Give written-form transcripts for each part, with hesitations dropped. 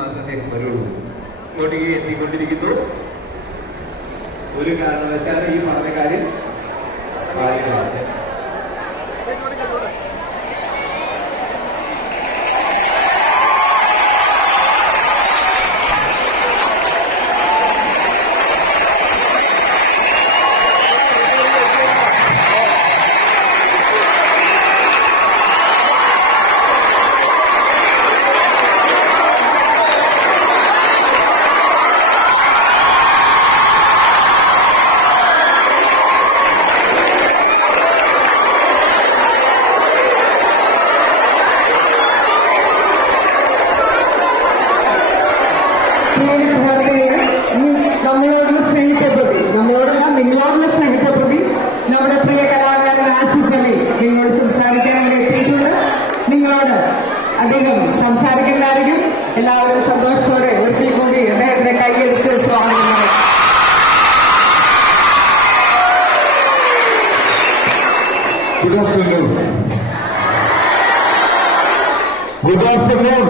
മാത്രമേ അദ്ദേഹം വരുള്ളൂ. ഇങ്ങോട്ടേക്ക് എത്തിക്കൊണ്ടിരിക്കുന്നു. ഒരു കാരണവശാലും ഈ പറഞ്ഞ കാര്യം പാലിക്കണം. നമ്മളോടുള്ള സ്നേഹത്തെ പ്രതി, നമ്മളോടല്ല നിങ്ങളോടുള്ള സ്നേഹത്തെ പ്രതി നമ്മുടെ പ്രിയ കലാകാരൻ ആസിഫ് അലി നിങ്ങളോട് സംസാരിക്കാൻ വേണ്ടി എത്തിയിട്ടുണ്ട്. നിങ്ങളോട് അദ്ദേഹം സംസാരിക്കുന്നതായിരിക്കും. എല്ലാവരും സന്തോഷത്തോടെ ഒരിക്കൽ കൂടി അദ്ദേഹത്തിന്റെ കൈയടിച്ച് സ്വാഗതം. Good afternoon. Good afternoon.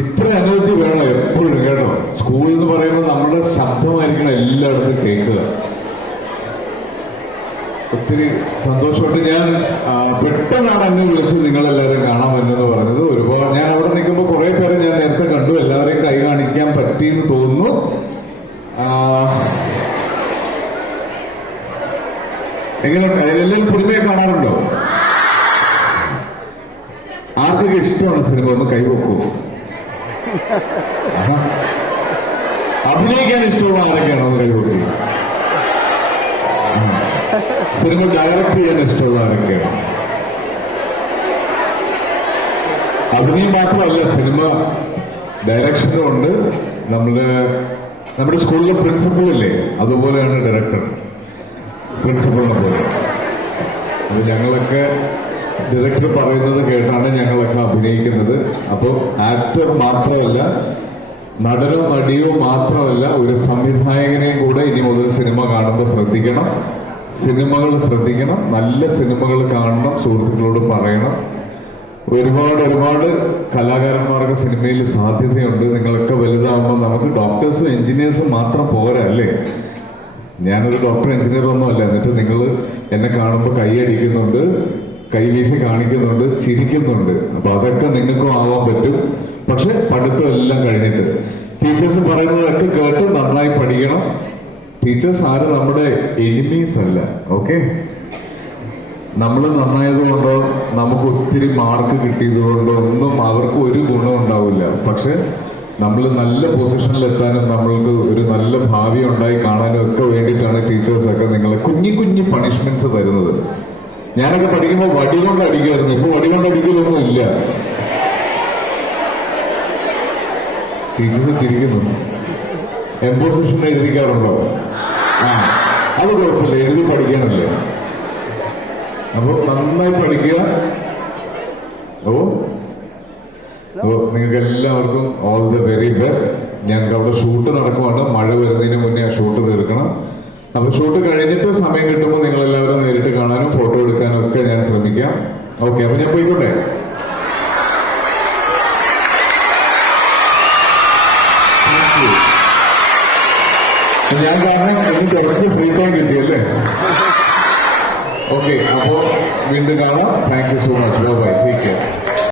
ഇത്ര എനർജി വേണം എപ്പോഴും കേട്ടോ. സ്കൂൾ എന്ന് പറയുമ്പോൾ നമ്മുടെ ശബ്ദമായിരിക്കണം എല്ലായിടത്തും കേൾക്കുക. ഒത്തിരി സന്തോഷമായിട്ട് ഞാൻ പെട്ടെന്നാണ് എന്നെ വിളിച്ച് നിങ്ങളെല്ലാവരും കാണാൻ വരുന്നത് പറഞ്ഞത്. ഒരുപാട് ഞാൻ അവിടെ നിൽക്കുമ്പോൾ കുറെ പേരെ ഞാൻ നേരത്തെ കണ്ടു. എല്ലാവരെയും കൈ കാണിക്കാൻ പറ്റിയെന്ന് തോന്നുന്നു. എങ്ങനെ എല്ലാവരും സിനിമയെ കാണാറുണ്ടോ? ആർക്കൊക്കെ ഇഷ്ടമാണ് സിനിമ? ഒന്ന് കൈവെക്കൂ. അഭിനയിക്കാൻ ഇഷ്ടമുള്ള ആരൊക്കെയാണോ ഒന്ന് കൈവെക്കൂ. സിനിമ ഡയറക്ട് ചെയ്യാൻ ഇഷ്ടമുള്ള ആരൊക്കെയാണ്? അഭിനയം മാത്രമല്ല, സിനിമ ഡയറക്ഷനും ഉണ്ട്. നമ്മുടെ സ്കൂളിലെ പ്രിൻസിപ്പളില്ലേ, അതുപോലെയാണ് ഡയറക്ടർ പ്രിൻസിപ്പളിനെ പോലെ. അത് ഞങ്ങളൊക്കെ ഡയറക്ടർ പറയുന്നത് കേട്ടാണ് ഞങ്ങളൊക്കെ അഭിനയിക്കുന്നത്. അപ്പോൾ ആക്ടർ മാത്രമല്ല, നടനോ നടിയോ മാത്രമല്ല, ഒരു സംവിധായകനെയും കൂടെ ഇനി മുതൽ സിനിമ കാണുമ്പോൾ ശ്രദ്ധിക്കണം. സിനിമകൾ ശ്രദ്ധിക്കണം, നല്ല സിനിമകൾ കാണണം, സുഹൃത്തുക്കളോട് പറയണം. ഒരുപാട് കലാകാരന്മാർക്ക് സിനിമയിൽ സാധ്യതയുണ്ട്. നിങ്ങളൊക്കെ വലുതാകുമ്പോൾ നമുക്ക് ഡോക്ടേഴ്സും എഞ്ചിനീയേഴ്സും മാത്രം പോരാ അല്ലേ? ഞാനൊരു ഡോക്ടർ എഞ്ചിനീയർ ഒന്നുമല്ല. എന്നിട്ട് നിങ്ങൾ എന്നെ കാണുമ്പോൾ കൈയടിക്കുന്നുണ്ട്, കൈവീശി കാണിക്കുന്നുണ്ട്, ചിരിക്കുന്നുണ്ട്. അപ്പൊ അതൊക്കെ നിങ്ങൾക്കും ആവാൻ പറ്റും. പക്ഷെ പഠിത്തം എല്ലാം കഴിഞ്ഞിട്ട് ടീച്ചേഴ്സ് പറയുന്നതൊക്കെ കേട്ട് നന്നായി പഠിക്കണം. ടീച്ചേഴ്സ് ആരും നമ്മുടെ എനിമീസ് അല്ല. ഓക്കെ, നമ്മൾ നന്നായത് കൊണ്ടോ നമുക്ക് ഒത്തിരി മാർക്ക് കിട്ടിയത് കൊണ്ടോ ഒന്നും അവർക്ക് ഒരു ഗുണം ഉണ്ടാവില്ല. പക്ഷെ നമ്മൾ നല്ല പൊസിഷനിൽ എത്താനും നമ്മൾക്ക് ഒരു നല്ല ഭാവി ഉണ്ടായി കാണാനും ഒക്കെ വേണ്ടിയിട്ടാണ് ടീച്ചേഴ്സൊക്കെ നിങ്ങളെ കുഞ്ഞി പണിഷ്മെന്റ്സ് തരുന്നത്. ഞാനൊക്കെ പഠിക്കുമ്പോൾ വടി കൊണ്ട് അടിക്കുമായിരുന്നു. ഇപ്പൊ വടി കൊണ്ട് അടിക്കലൊന്നും ഇല്ല. ടീച്ചേഴ്സ് ചിരിക്കുന്നു. എംപോസിഷൻ എഴുതിക്കാറുണ്ടോ? അത് കുഴപ്പമില്ല, എഴുതി പഠിക്കാനല്ലേ. അപ്പൊ നന്നായി പഠിക്കുക. നിങ്ങൾക്ക് എല്ലാവർക്കും ഓൾ ദ വെരി ബെസ്റ്റ്. ഞങ്ങൾക്ക് അവിടെ ഷൂട്ട് നടക്കുവാണ്. മഴ വരുന്നതിന് മുന്നേ ആ ഷൂട്ട് തീർക്കണം. അപ്പൊ ഷൂട്ട് കഴിഞ്ഞിട്ട് സമയം കിട്ടുമ്പോൾ നിങ്ങൾ എല്ലാവരും നേരിട്ട് കാണാനും ഫോട്ടോ എടുക്കാനും ഒക്കെ ഞാൻ ശ്രമിക്കാം. ഓക്കെ, അപ്പൊ ഞാൻ പോയിക്കോട്ടെ. ഞാൻ കാരണം എനിക്ക് കുറച്ച് ഫ്രീ ടൈം കിട്ടിയല്ലേ. ഓക്കെ, അപ്പോ വീണ്ടും കാണാം. Thank you so much. Bye bye. Take care.